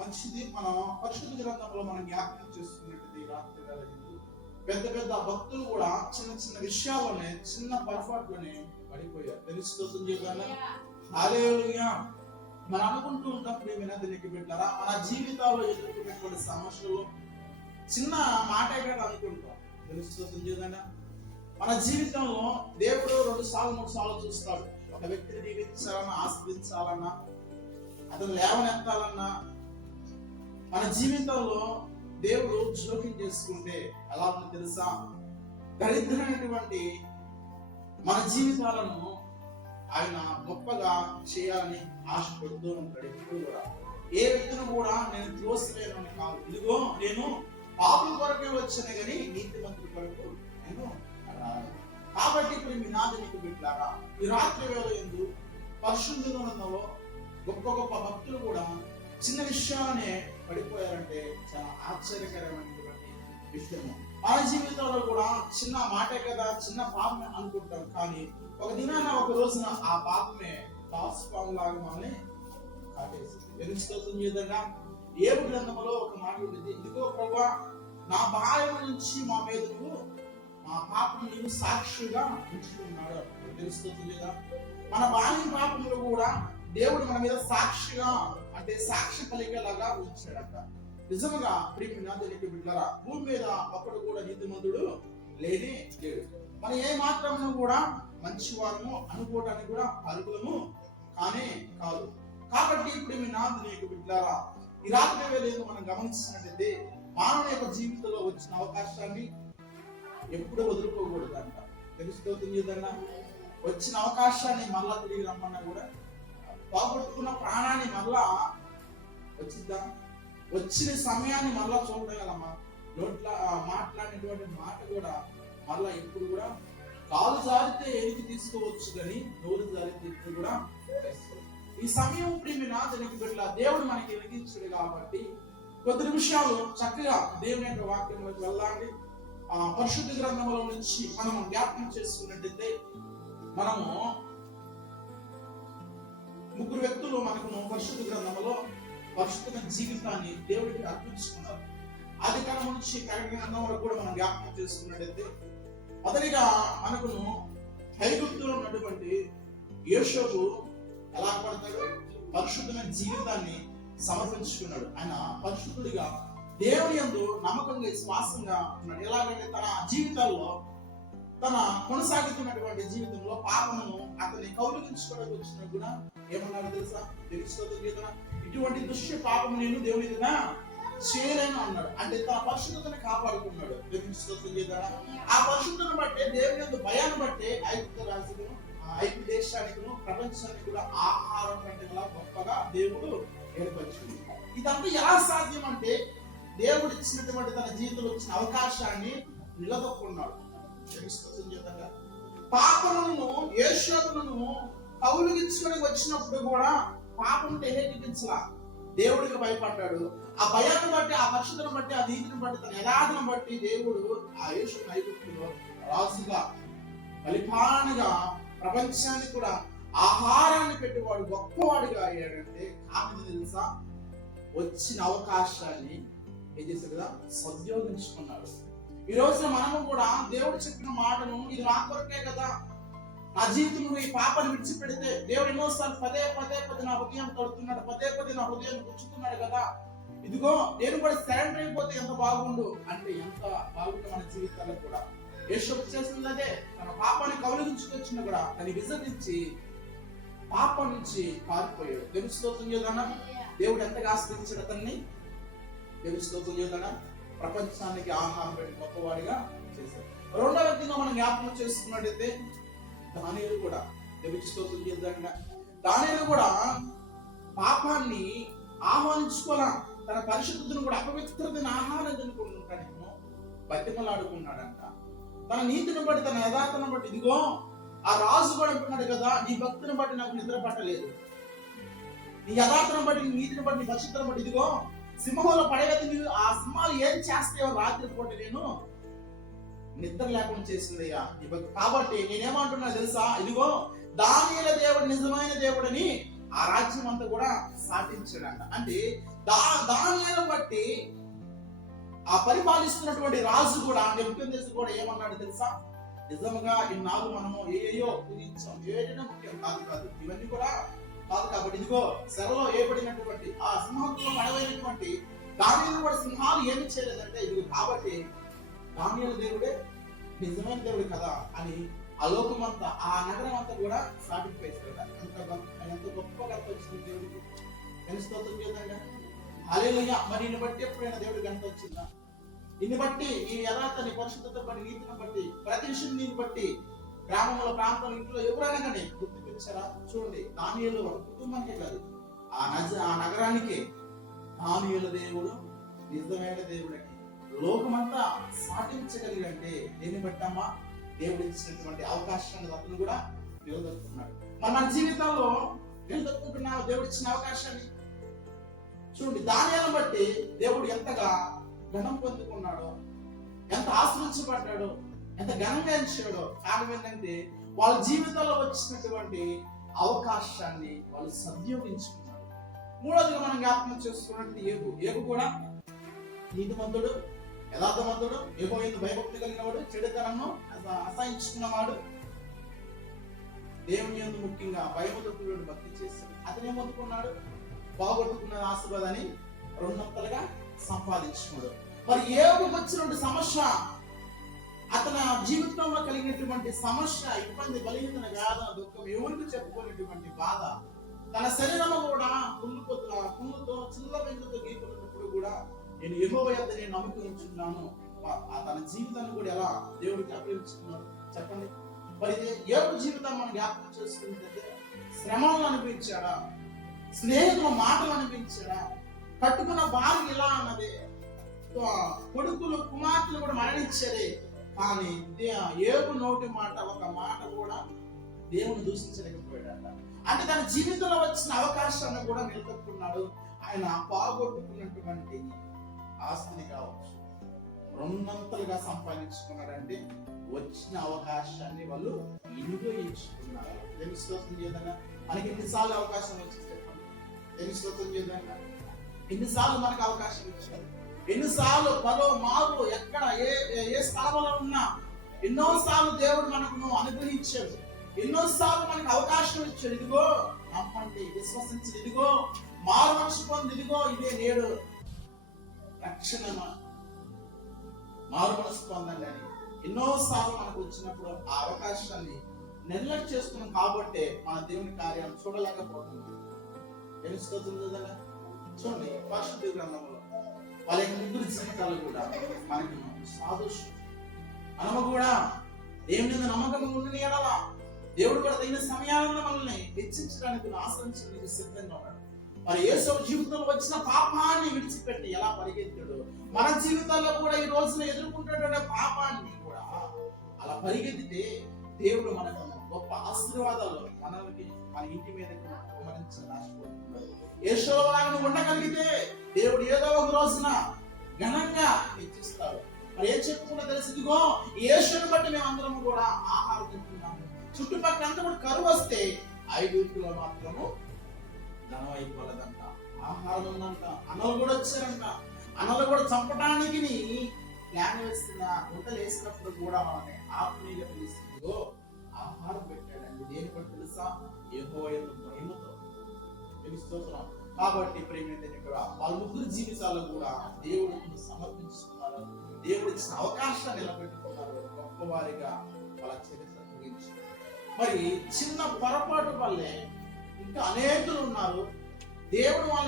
మంచిది. మనం పరిశుద్ధ గ్రంథంలో మనం జ్ఞాపకం చేసుకున్నట్టు రాత్రి వేళ పెద్ద పెద్ద భక్తులు కూడా చిన్న చిన్న విషయాల్లోనే, చిన్న పొరపాట్లోనే పడిపోయారు. తెలుస్తుంది జీవితాన్ని. హల్లెలూయా. మనం అనుకుంటూ ఉంటాం ప్రియమైన దేవుని బిడ్డలారా, మన జీవితాల్లో ఎదుర్కొనేటువంటి సమస్యలు చిన్న మాటే కదా అనుకుంటాం. తెలుస్తుంది జీవితాన్ని. మన జీవితంలో దేవుడు 2 సార్లు 3 సార్లు చూస్తాడు. ఒక వ్యక్తిని దీవించాలన్నా, ఆశీర్వదించాలన్నా, అతను లేవనెత్తాలన్నా, మన జీవితంలో దేవుడు జోక్యం చేసుకుంటే ఎలా ఉందో తెలుసా? దరిద్రమైనటువంటి మన జీవితాలను ఆయన గొప్పగా చేయాలని ఆశపడుతూ ఉంటాడు. ఎప్పుడు కూడా ఏ వ్యక్తిని కూడా నేను త్రోసివేయను కాదు. ఇదిగో నేను పాపం కొరకే వచ్చాను కానీ నీతిమంతుల కొరకు నేను రాను. కాబట్టి ఇప్పుడు మీ నాదునికి బిడ్డలారా, ఈ రాత్రి వేళ ఎందు పరిశుద్ధ గ్రంథంలో గొప్ప గొప్ప భక్తులు కూడా చిన్న విషయాలనే పడిపోయారంటే చాలా ఆశ్చర్యకరమైనటువంటి విషయము. మన జీవితంలో కూడా చిన్న మాటే కదా, చిన్న పాపమే అనుకుంటాం. కానీ ఒక దినాన, ఒక రోజున ఆ పాపమే పాపం లాగా మనల్ని కాటేసింది. తెలుసుకోవాల్సిన విధంగా ఏబు గ్రంథంలో ఒక మాట ఉంది. ఇదిగో ప్రభువా, నా భార్య నుంచి మా మీదకు మా పాపం నీవు సాక్షిగా ఉంచుకున్నాడు. తెలుసుకోవాల్సిన విధంగా మన భార్య పాపములు కూడా దేవుడు మన మీద సాక్షిగా, అంటే సాక్షి కలిగేలాగా ఉంచాడట. నిజంగా ప్రియమైన దేవుని బిడ్డలారా, భూమి మీద ఒకడు కూడా నీతిమంతుడు లేని లేడు. మనం ఏ మాత్రము కూడా మంచివారము అనుకోవడానికి కూడా అర్హులము కానే కాదు. కాబట్టి ప్రియమైన దేవుని బిడ్డలారా, ఈ రాత్రి వేళ మనం గమనించినట్లయితే మానవుని యొక్క జీవితంలో వచ్చిన అవకాశాన్ని ఎప్పుడు వదులుకోకూడదు అంట. తెలుసుకోతుంది ఏదన్నా వచ్చిన అవకాశాన్ని మళ్ళా తిరిగి రమ్మన్నా కూడా, పోగొట్టుకున్న ప్రాణాన్ని మళ్ళా వచ్చిద్దాం, వచ్చిన సమయాన్ని మళ్ళా చూడగలమా? నోట్ల మాట్లాడినటువంటి మాట కూడా మళ్ళా ఎప్పుడు కూడా కాలు జారితే ఎనికి తీసుకోవచ్చు కానీ నోరు జారితే ఎప్పుడు కూడా ఈ సమయం ప్రియమైన దేవుని బిడ్డల దేవుడు మనకి వెలిగించాడు. కాబట్టి కొద్ది నిమిషాలు చక్కగా దేవుని యొక్క వాక్యంలోకి వెళ్ళాలి. పరిశుద్ధ గ్రంథంలో నుంచి మనం జ్ఞాపకం చేసుకున్నట్టయితే, మనము 3 వ్యక్తులు మనకు పరిశుద్ధ గ్రంథంలో పరిశుద్ధమైన జీవితాన్ని దేవుడికి అర్పించుకున్నారు. ఆది కాలం నుంచి కరెక్ట్ గ్రంథం వరకు కూడా మనం జ్ఞాపకం చేసుకున్నట్టయితే, మొదటిగా మనకును ఐగుప్తులో ఉన్నటువంటి యోసేపు ఎలా పడతాడు? పరిశుద్ధమైన జీవితాన్ని సమర్పించుకున్నాడు. ఆయన పరిశుద్ధుడిగా దేవుని యందు నమ్మకంగా, విశ్వాసంగా ఉన్నాడు. ఎలాగంటే తన జీవితాల్లో, తన కొనసాగుతున్నటువంటి జీవితంలో పాపమును అతన్ని కౌలించుకోవడానికి వచ్చినా కూడా ఏమన్నాడు తెలుసా? తెలుసుకోవాలి. ఇటువంటి దుష్ట పాపము నేను దేవుని ఎదుట చేయలేను అన్నాడు. అంటే తన పరిశుద్ధతను కాపాడుకున్నాడు. ఆ పరిశుద్ధతను బట్టే, దేవుని యందు భయాన్ని బట్టే ఐగుప్తు రాజును, ఐగుప్తు దేశానికి, ప్రపంచానికి కూడా ఆహారం కంటే గొప్పగా దేవుడు ఏర్పరిచింది. ఇదంతా ఎలా సాధ్యం అంటే, దేవుడు ఇచ్చినటువంటి తన జీవితంలో వచ్చిన అవకాశాన్ని నిలదొక్కున్నాడు. పాపములను, యేషోపులను కౌలుగించుకొని వచ్చినప్పుడు కూడా పాపం తెహేటించలా, దేవుడికి భయపడ్డాడు. ఆ భయాన్ని బట్టి, ఆ పరిశుద్ధను బట్టి, ఆ నీతిని బట్టి, తన యథార్థను బట్టి దేవుడు ఆ యేషు ఐగుప్తులో రాజుగా, బలిపానిగా, ప్రపంచానికి కూడా ఆహారాన్ని పెట్టేవాడు గొప్పవాడిగా అయ్యాడంటే కారణం తెలుసా? వచ్చిన అవకాశాన్ని ఏం చేశాడు కదా, సద్యోగించుకున్నాడు. ఈ రోజున మనము కూడా దేవుడు చెప్పిన మాటను, ఇది నా కొరకే కదా, నా జీవితంలో ఈ పాపాన్ని విడిచిపెడితే దేవుడు ఎన్నోసార్లు పదే నా హృదయం తడుతున్నాడు, పదే నా హృదయం గుచ్చుతున్నాడు కదా, ఇదిగో నేను కూడా సరెండర్ అయిపోతే ఎంత బాగుండు అంటే ఎంత బాగుండు మన జీవితాల్లో కూడా. యేషోపు చేసింది అదే. తన పాపాన్ని కౌలించుకొచ్చిన కూడా తను విసర్జించి పాపం నుంచి పారిపోయాడు. తెలుసుకోతుంది కదా దేవుడు ఎంతగా ఆశ్రయించాడు అతన్ని. తెలుసుకోతుంది కదా ప్రపంచానికి ఆహారం పెట్టి గొప్పవాడిగా చేశాడు. రెండవ వ్యక్తిగా మనం జ్ఞాపకం చేసుకున్నట్టయితే దానియేలు కూడా, దానియేలు కూడా పాపాన్ని ఆహ్వానించుకోలా, తన పరిశుద్ధతను కూడా అపవిత్రతను ఆహ్వానించుకుంటాడేమో బతిమలాడుకున్నాడంట. తన నీతిని బట్టి, తన యథార్థను బట్టి, ఇదిగో ఆ రాజు కూడా అంటున్నాడు కదా, నీ భక్తిని బట్టి నాకు నిద్ర పట్టలేదు, నీ యథార్థను బట్టి, నీ నీతిని బట్టి, నీ పరిశుద్ధతను బట్టి, ఇదిగో సింహంలో పడేది, ఆ సింహాలు ఏం చేస్తాయో రాత్రి పూట నేను నిద్ర లేకుండా చేసిందయ్యా. కాబట్టి నేనేమంటున్నా తెలుసా? ఇదిగో దానియేలు దేవుడు నిజమైన దేవుడని ఆ రాజ్యం అంతా కూడా సాటించాడంట. అంటే దానిని బట్టి ఆ పరిపాలిస్తున్నటువంటి రాజు కూడా నెబుకద్నెజరు కూడా ఏమన్నాడు తెలుసా? నిజంగా ఇన్నాళ్ళు మనము ఏయో పూజించాం, ఏదైనా ముఖ్యం కాదు, ఇవన్నీ కూడా కాదు. కాబట్టి ఇదిగో సెరలో ఏర్పడినటువంటి ఆ సింహంలో పడవైనటువంటి దానియేలు కూడా సింహాలు ఏమి చేయలేదంటే ఇదిగో కాబట్టి దానియేలు దేవుడే నిజమైన దేవుడు కదా అని ఆ లోకమంతా, ఆ నగరం అంతా కూడా సాటింపేశాడు. ఎంత గొప్ప గంట వచ్చింది దేవుడికి. స్తోత్రం చేద్దాం. హల్లెలూయా. మరి ఇన్ని బట్టి ఎప్పుడైనా దేవుడి గంట వచ్చిందా? ఇన్ని బట్టి ఈ యథార్థని, పరిశుద్ధత బట్టి, నీతిని బట్టి, ప్రతి విషయం దీన్ని బట్టి గ్రామంలో, ప్రాంతంలో, ఇంట్లో ఎవరైనా కానీ గుర్తుపించారా? చూడండి, దానియేలు వాళ్ళ కుటుంబానికే కాదు, ఆ నగరానికే దానియేలు దేవుడు నిజమైన దేవుడని లోకమంతా సాటించగలిగంటే దేన్ని బట్టమ్మా? దేవుడు ఇచ్చినటువంటి అవకాశాన్ని అతను కూడా నిలదొక్కున్నాడు. మన జీవితంలో నిలదొక్కుంటున్నావు దేవుడు ఇచ్చిన అవకాశాన్ని. చూడండి, దానియేలును బట్టి దేవుడు ఎంతగా ఘనం పొందుకున్నాడో, ఎంత ఆశ్రయించబడ్డాడో, ఎంత ఘనంగా ఎంచాడో. కారణం ఏంటంటే వాళ్ళ జీవితంలో వచ్చినటువంటి అవకాశాన్ని వాళ్ళు సద్వినియోగించుకున్నారు. మూడోదిగా మనం జ్ఞాపకం చేసుకున్నట్టు ఏబు కూడా నీతిమంతుడు, యథార్థవంతుడు, యెహోవా యందు భయభక్తి కలిగినవాడు, చెడుతనను అసహించుకున్నవాడు, దేవుని యందు ముఖ్యంగా భయముతో కూడిన భక్తి చేశాడు. అతను ఏమొందుకున్నాడు? బాగొట్టుకున్న ఆశీర్వాదాన్ని రెండంతలుగా సంపాదించుకున్నాడు. మరి ఏబుకు వచ్చినటువంటి సమస్య, అతని జీవితంలో కలిగినటువంటి సమస్య, ఇబ్బంది, బలహీనత, వేదన, దుఃఖం, ఎవరికి చెప్పుకునేటువంటి బాధ, తన శరీరంలో కూడా పుండుతో చిల్ల వెంగుతో గీకున్నప్పుడు కూడా నేను యెహోవా యొద్ద నేను నమ్మకం ఉంచున్నాను. తన జీవితాన్ని కూడా ఎలా దేవుడికి అప్పగించుకున్నాడు చెప్పండి. మరి ఏబు జీవితాన్ని మనం జ్ఞాపకం చేసుకుంటే శ్రమలను అనిపించాడా? స్నేహితుల మాటలు అనిపించాడా? కట్టుకున్న భార్య ఇలా అన్నదే, కొడుకులు కుమార్తెలు కూడా మరణించారే, కానీ ఏబు నోటి మాట, ఒక మాట కూడా దేవుని దూషించలేకపోయాడట. అంటే తన జీవితంలో వచ్చిన అవకాశాన్ని కూడా నిలబెట్టుకున్నాడు. ఆయన పోగొట్టుకున్నటువంటి ఆస్తిని కావచ్చు రెండంతలుగా సంపాదించుకున్నాడంటే వచ్చిన అవకాశాన్ని వాళ్ళు వినియోగించుకున్నారు. స్తోత్రం చేద్దాం. మనకి ఎన్నిసార్లు అవకాశం వచ్చింది చెప్పండి. స్తోత్రం చేద్దాం. ఎన్నిసార్లు మనకు అవకాశం ఇచ్చారు? ఎన్నిసార్లు పదో మారు ఎక్కడ ఏ స్థలంలో ఉన్నా ఎన్నోసార్లు దేవుడు మనకు అనుగ్రహించాడు. ఎన్నోసార్లు మనకు అవకాశం ఇచ్చాడు. ఇదిగో నమ్మండి, విశ్వసించి, ఇదిగో మారు మనసు పొంది, ఇదిగో ఇదే నేడు రక్షణ, మారు మనసు పొందండి అని ఎన్నోసార్లు మనకు వచ్చినప్పుడు ఆ అవకాశాన్ని నిర్లక్ష్యం చేస్తున్నాం కాబట్టి మన దేవుని కార్యాలను చూడలేకపోతున్నాం. చూడండి, పరిశుద్ధ గ్రంథంలో వాళ్ళ ముగ్గురు జీవితాలు కూడా మనకి సాదృశ్యం. మనము కూడా దేవుని మీద నమ్మకం ఉండి ఎడలా దేవుడు కూడా తగిన సమయాలను మనల్ని హెచ్చించడానికి, ఆశ్రయించడానికి సిద్ధంగా ఉన్నాడు. మరి యేసు జీవితంలో వచ్చిన పాపాన్ని విడిచిపెట్టి ఎలా పరిగెత్తాడు, మన జీవితాల్లో కూడా ఈ రోజున ఎదుర్కొంటున్న పాపాన్ని కూడా అలా పరిగెత్తితే దేవుడు మనకు గొప్ప ఆశీర్వాదాలు మనకి, మన ఇంటి మీద ఆశపడుతున్నాడు. యేసులాగా ఉండగలిగితే దేవుడు ఏదో ఒక రోజున ఘనంగా హెచ్చిస్తాడు. మరి ఏం చెప్పుకుంటా తెలిసి, ఇదిగో యేసుని బట్టి మేము అందరం కూడా ఆహారం తింటున్నాము. చుట్టుపక్కల అంతా కూడా కరువు వస్తే 5 మాత్రము ధనం అయిపోలేదంట, ఆహారం ఉందంట. అన్నలు కూడా వచ్చారంట. అన్నలు కూడా చంపడానికి ప్లాన్ వేస్తున్న గుంటలు వేసినప్పుడు కూడా మనల్ని ఆత్మీయంగా పిలుస్తుందో ఆహారం పెట్టాడండి. దేని బట్టి తెలుసా? యెహోవా యందు భయముతో తెలుస్తున్నాం. కాబట్టి ప్రేమించండి, వాళ్ళ ముగ్గురు జీవితాల్లో కూడా దేవుడిని సమర్పించుకున్నారు. దేవుడు ఇచ్చిన అవకాశాన్ని నిలబెట్టుకున్నారు. గొప్పవారిగా వాళ్ళ చరిత్ర గురించి. మరి చిన్న పొరపాటు వల్లే ఇంకా అనేకులు ఉన్నారు. దేవుడు వాళ్ళ